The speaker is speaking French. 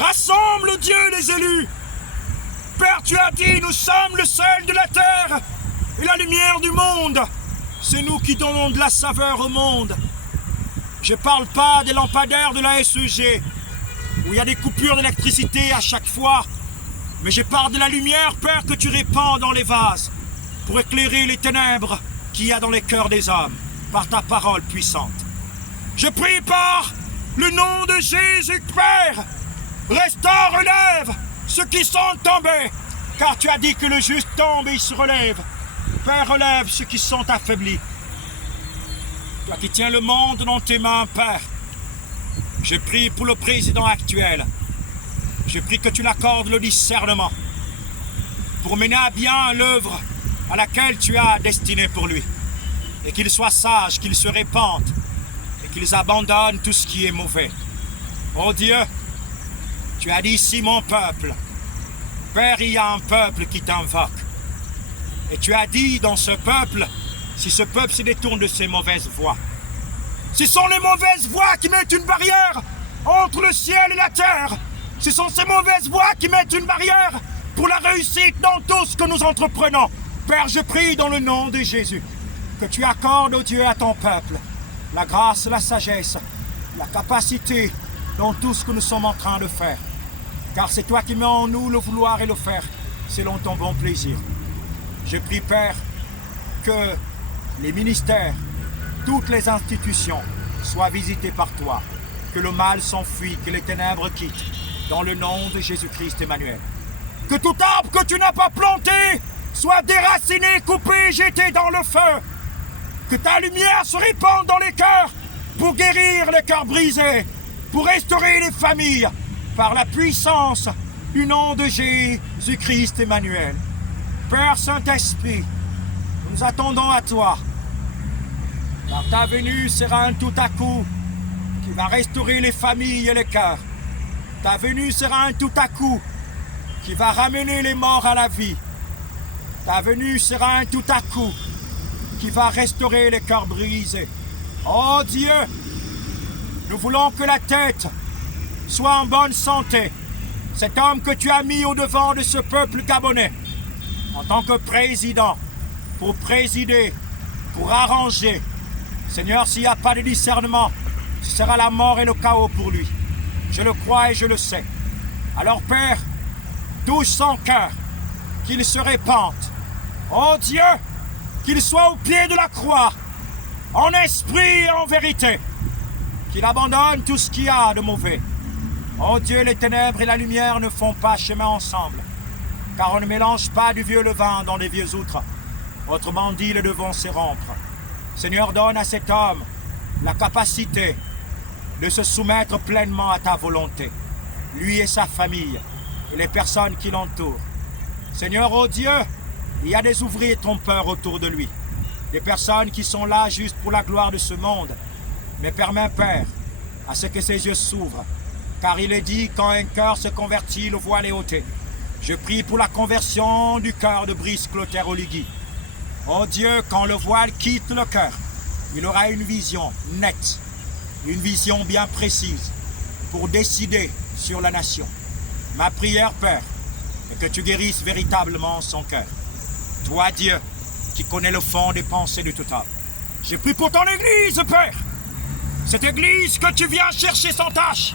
Rassemble, Dieu, les élus. Père, tu as dit, nous sommes le sel de la terre et la lumière du monde. C'est nous qui donnons de la saveur au monde. Je ne parle pas des lampadaires de la SEG, où il y a des coupures d'électricité à chaque fois, mais je parle de la lumière, Père, que tu répands dans les vases, pour éclairer les ténèbres qu'il y a dans les cœurs des hommes, par ta parole puissante. Je prie par le nom de Jésus, Père, restaure, relève ceux qui sont tombés, car tu as dit que le juste tombe et il se relève. Père, relève ceux qui sont affaiblis. Toi qui tiens le monde dans tes mains, Père, je prie pour le président actuel. Je prie que tu l'accordes le discernement pour mener à bien l'œuvre à laquelle tu as destiné pour lui. Et qu'il soit sage, qu'il se répande et qu'ils abandonnent tout ce qui est mauvais. Oh Dieu, tu as dit ici mon peuple. Père, il y a un peuple qui t'invoque. Et tu as dit dans ce peuple, si ce peuple se détourne de ses mauvaises voies, ce sont les mauvaises voies qui mettent une barrière entre le ciel et la terre. Ce sont ces mauvaises voies qui mettent une barrière pour la réussite dans tout ce que nous entreprenons. Père, je prie dans le nom de Jésus que tu accordes, oh Dieu, à ton peuple la grâce, la sagesse, la capacité dans tout ce que nous sommes en train de faire. Car c'est toi qui mets en nous le vouloir et le faire selon ton bon plaisir. Je prie, Père, que les ministères, toutes les institutions soient visitées par toi, que le mal s'enfuit, que les ténèbres quittent, dans le nom de Jésus-Christ Emmanuel. Que tout arbre que tu n'as pas planté soit déraciné, coupé, jeté dans le feu. Que ta lumière se répande dans les cœurs pour guérir les cœurs brisés, pour restaurer les familles, par la puissance du nom de Jésus-Christ Emmanuel. Père Saint-Esprit, nous attendons à toi, car ta venue sera un tout à coup qui va restaurer les familles et les cœurs. Ta venue sera un tout à coup qui va ramener les morts à la vie. Ta venue sera un tout à coup qui va restaurer les cœurs brisés. Oh Dieu, nous voulons que la tête soit en bonne santé. Cet homme que tu as mis au devant de ce peuple gabonais, en tant que président, pour présider, pour arranger. Seigneur, s'il n'y a pas de discernement, ce sera la mort et le chaos pour lui. Je le crois et je le sais. Alors Père, touche son cœur, qu'il se répande. Oh Dieu, qu'il soit au pied de la croix, en esprit et en vérité, qu'il abandonne tout ce qu'il y a de mauvais. Oh Dieu, les ténèbres et la lumière ne font pas chemin ensemble, car on ne mélange pas du vieux levain dans des vieux outres. Autrement dit, le devant se rompre. Seigneur, donne à cet homme la capacité de se soumettre pleinement à ta volonté, lui et sa famille, et les personnes qui l'entourent. Seigneur, oh Dieu, il y a des ouvriers trompeurs autour de lui, des personnes qui sont là juste pour la gloire de ce monde. Mais permets, Père, à ce que ses yeux s'ouvrent, car il est dit, quand un cœur se convertit, le voile est ôté. Je prie pour la conversion du cœur de Brice Clotaire Oligui. Oh Dieu, quand le voile quitte le cœur, il aura une vision nette, une vision bien précise pour décider sur la nation. Ma prière, Père, est que tu guérisses véritablement son cœur. Toi, Dieu, qui connais le fond des pensées du tout homme. Je prie pour ton Église, Père. Cette Église que tu viens chercher sans tâche.